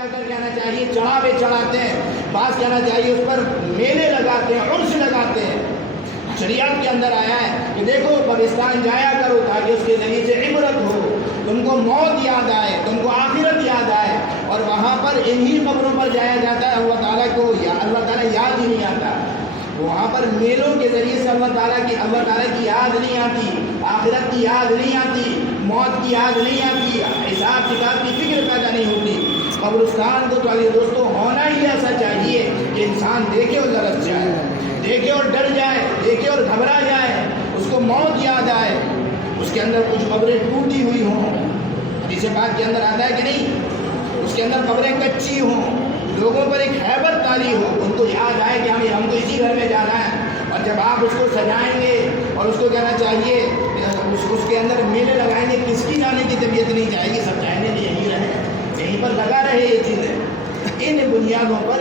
جا کر کہنا چاہیے چڑھاوے چڑھاتے ہیں، بعض کہنا چاہیے اس پر میلے لگاتے ہیں، عرس لگاتے ہیں۔ شریعت کے اندر آیا ہے کہ دیکھو قبرستان جایا کرو تاکہ اس کے ذریعے سے عبرت ہو، تم کو موت یاد آئے، تم کو آخرت یاد آئے، اور وہاں پر انہی قبروں پر جایا جاتا ہے، اللہ تعالیٰ کو اللہ تعالیٰ یاد ہی نہیں آتا۔ وہاں پر میلوں کے ذریعے سے اللہ تعالیٰ کی یاد نہیں آتی، آخرت کی یاد نہیں آتی، موت کی یاد نہیں آتی، حساب کتاب کی فکر پیدا نہیں ہوتی۔ قبرستان کو تو دوستوں ہونا ہی ایسا چاہیے کہ انسان دیکھے اور لرز جائے، دیکھے اور ڈر جائے، دیکھے اور گھبرا جائے، اس کو موت یاد آئے، اس کے اندر کچھ قبریں ٹوٹی ہوئی ہوں، حدیث پاک کے اندر آتا ہے کہ نہیں، اس کے اندر قبریں کچی ہوں، لوگوں پر ایک ہیبت طاری ہو، ان کو یاد آئے کہ ہم کو اسی گھر میں جانا ہے۔ اور جب آپ اس کو سجائیں گے اور اس کو کہنا چاہیے اس کے اندر میلے لگائیں گے، کس کی جانے کی طبیعت نہیں جائے گی، سب چاہیں گے یہیں رہے، یہیں پر لگا رہے یہ چیزیں۔ ان بنیادوں پر